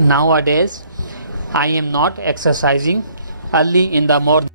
nowadays I am not exercising early in the morning۔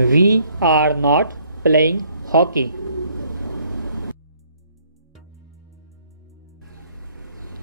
we are not playing hockey۔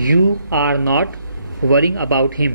you are not worrying about him۔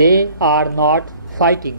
they are not fighting۔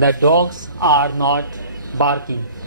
the dogs are not barking۔